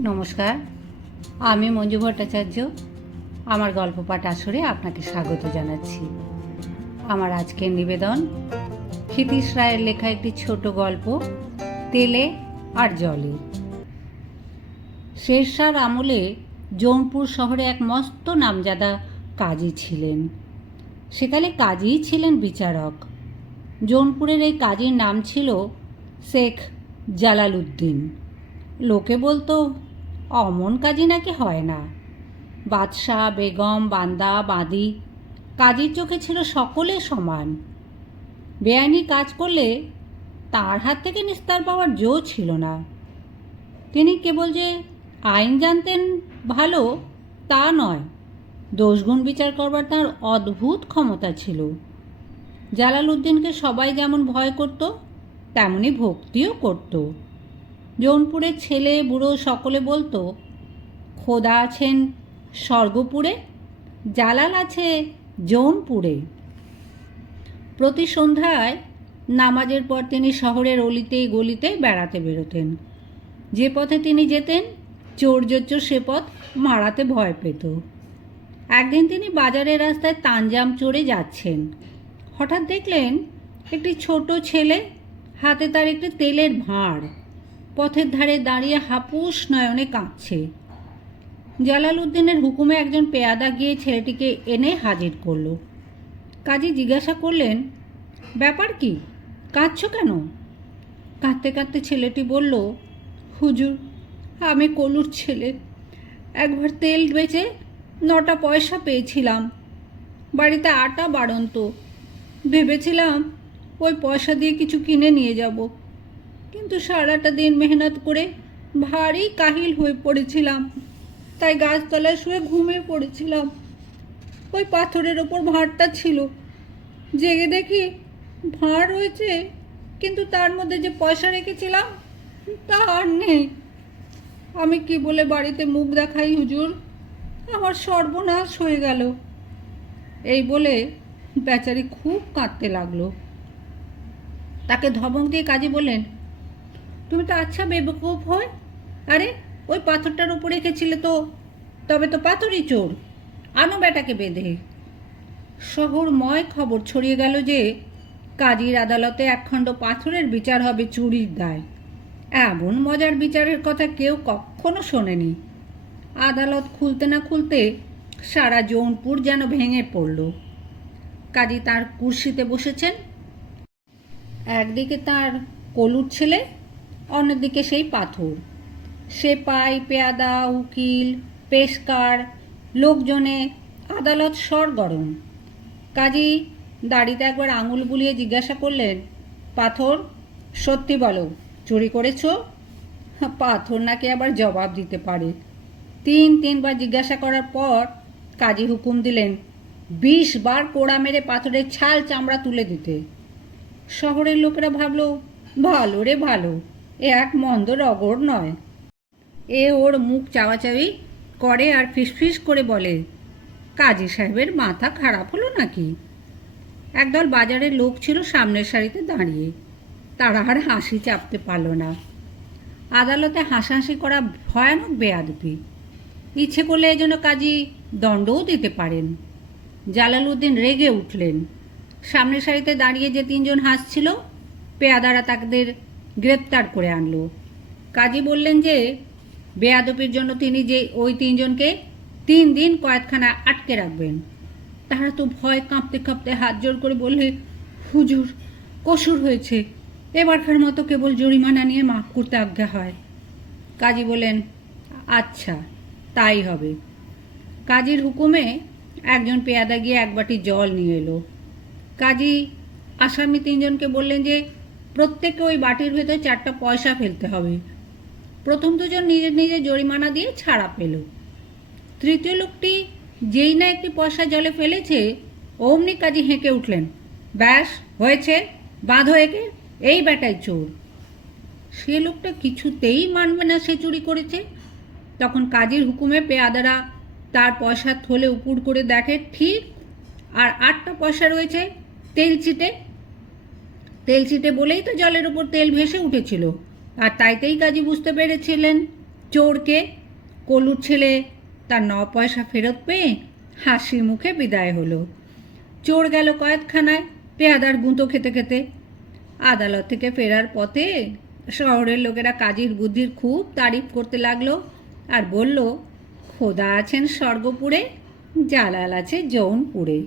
নমস্কার, আমি মঞ্জু ভট্টাচার্য। আমার গল্প পাঠ আসরে আপনাকে স্বাগত জানাচ্ছি। আমার আজকের নিবেদন ক্ষিতীশ রায়ের লেখা একটি ছোট গল্প, তেলে আর জলে। শেরশার আমলে জৌনপুর শহরে এক মস্ত নামজাদা কাজী ছিলেন। সেকালে কাজীই ছিলেন বিচারক। জৌনপুরের এই কাজীর নাম ছিল শেখ জালালউদ্দিন। লোকে বলতো, অমন কাজই নাকি হয় না। বাদশাহ, বেগম, বান্দা, বাঁদি, কাজের চোখে ছিল সকলে সমান। বেআইনি কাজ করলে তার হাত থেকে নিস্তার পাওয়ার জো ছিল না। তিনি কেবল যে আইন জানতেন ভালো, তা নয়, দোষগুণ বিচার করবার তার অদ্ভুত ক্ষমতা ছিল। জালালউদ্দিনকে সবাই যেমন ভয় করত, তেমনি ভক্তিও করতো। জৌনপুরের ছেলে, বুড়ো সকলে বলতো, খোদা আছেন স্বর্গপুরে, জালাল আছে জৌনপুরে। প্রতি সন্ধ্যায় নামাজের পর তিনি শহরের অলিতে গলিতে বেড়াতে বেরোতেন। যে পথে তিনি যেতেন, চোর জোচ্চোর সে পথ মারাতে ভয় পেত। একদিন তিনি বাজারের রাস্তায় তানজাম চড়ে যাচ্ছেন। হঠাৎ দেখলেন, একটি ছোট ছেলে হাতে তার একটি তেলের ভাঁড়। পথের ধারে দাঁড়িয়ে হাপুস নয়নে কাঁদছে জালালউদ্দিনের হুকুমে একজন পেয়াদা গিয়ে ছেলেটিকে এনে হাজির করল। কাজী জিজ্ঞাসা করলেন, ব্যাপার কি? কাঁদছ কেন? কাঁদতে কাঁদতে ছেলেটি বলল, হুজুর, আমি কলুর ছেলে। একবার তেল বেচে নটা পয়সা পেয়েছিলাম। বাড়িতে আটা বাড়ন্ত। ভেবেছিলাম ওই পয়সা দিয়ে কিছু কিনে নিয়ে যাব। কিন্তু সারাটা দিন মেহনত করে ভারী কাহিল হয়ে পড়েছিলাম। তাই গাছতলায় শুয়ে ঘুমিয়ে পড়েছিলাম। ওই পাথরের ওপর ভাঁড়টা ছিল। জেগে দেখি ভাঁড় রয়েছে, কিন্তু তার মধ্যে যে পয়সা রেখেছিলাম তা আর নেই। আমি কি বলে বাড়িতে মুখ দেখাই, হুজুর? আমার সর্বনাশ হয়ে গেল। এই বলে বেচারি খুব কাঁদতে লাগল। তাকে ধমক দিয়ে কাজে বললেন তুমি তো আচ্ছা বেবকুফ হয়। আরে, ওই পাথরটার উপর রেখেছিলে তো। তবে তো পাথরই চোর। আনো বেটাকে বেঁধে। শহরময় খবর ছড়িয়ে গেল যে, কাজীর আদালতে একখণ্ড পাথরের বিচার হবে চুরির দায়। এমন মজার বিচারের কথা কেউ কখনো শোনেনি। আদালত খুলতে না খুলতে সারা জৌনপুর যেন ভেঙে পড়ল। কাজী তার কুর্সিতে বসেছেন। একদিকে তার কলুর ছেলে অন্যদিকে সেই পাথর। সে পাই পেয়াদা, উকিল, পেশকার, লোকজনে আদালত সরগরম কাজী দাড়িতে একবার আঙুল বুলিয়ে জিজ্ঞাসা করলেন, পাথর, সত্যি বলো, চুরি করেছ? পাথর নাকি আবার জবাব দিতে পারে? তিন তিনবার জিজ্ঞাসা করার পর কাজী হুকুম দিলেন, বিশ বার কোড়া মেরে পাথরের ছাল চামড়া তুলে দিতে। শহরের লোকেরা ভাবলো, ভালো রে ভালো। এ এক মন্দ রগর নয়। এ ওর মুখ চাওয়াচাওয়ি করে আর ফিসফিস করে বলে, কাজী সাহেবের মাথা খারাপ হলো নাকি? একদল বাজারের লোক ছিল সামনের সারিতে দাঁড়িয়ে। তারা আর হাসি চাপতে পারল না। আদালতে হাসাহাসি করা ভয়ানক বেয়াদবি। ইচ্ছে করলে এই জন্য কাজী দণ্ডও দিতে পারেন। জালালউদ্দিন রেগে উঠলেন। সামনের সারিতে দাঁড়িয়ে যে তিনজন হাসছিল, পেয়াদারা তাদের গ্রেপ্তার করে আনলো। কাজী বললেন যে, বেয়াদপির জন্য তিনি যে ওই তিনজনকে তিন দিন কয়েকখানা আটকে রাখবেন, তারা তো ভয় কাঁপতে কাঁপতে হাত জোর করে বললে, হুজুর, কসুর হয়েছে। এবারকার মতো কেবল জরিমানা নিয়ে মাফ করতে আজ্ঞা হয়। কাজী বলেন আচ্ছা তাই হবে। কাজীর হুকুমে একজন পেয়াদা গিয়ে এক বাটি জল নিয়ে এলো। কাজী আসামি তিনজনকে বললেন যে প্রত্যেকে ওই বাটির ভেতর চারটা পয়সা ফেলতে হবে। প্রথম দুজন নিজের নিজের জরিমানা দিয়ে ছাড়া পেল। তৃতীয় লোকটি যেই না একটি পয়সা জলে ফেলেছে, অমনি কাজী হেঁকে উঠলেন। ব্যাস, হয়েছে। বাঁধো একে। এই বেটাই চোর। সে লোকটা কিছুতেই মানবে না সে চুরি করেছে। তখন কাজীর হুকুমে পেয়াদারা তার পয়সা থলে উপুড় করে দেখে, ঠিক, আর আটটা পয়সা রয়েছে, তেল চিটে তেল ছিটে বলেই তো জলের উপর তেল ভেসে উঠেছিল। আর তাইতেই কাজী বুঝতে পেরেছিলেন চোরকে। কলুর ছেলে তার ন পয়সা ফেরত পেয়ে হাসি মুখে বিদায় হলো। চোর গেল কয়েকখানায় পেয়াদার গুঁতো খেতে খেতে। আদালত থেকে ফেরার পথে শহরের লোকেরা কাজীর বুদ্ধির খুব তারিফ করতে লাগল আর বলল, খোদা আছেন স্বর্গপুরে, জালাল আছে জৌনপুরে।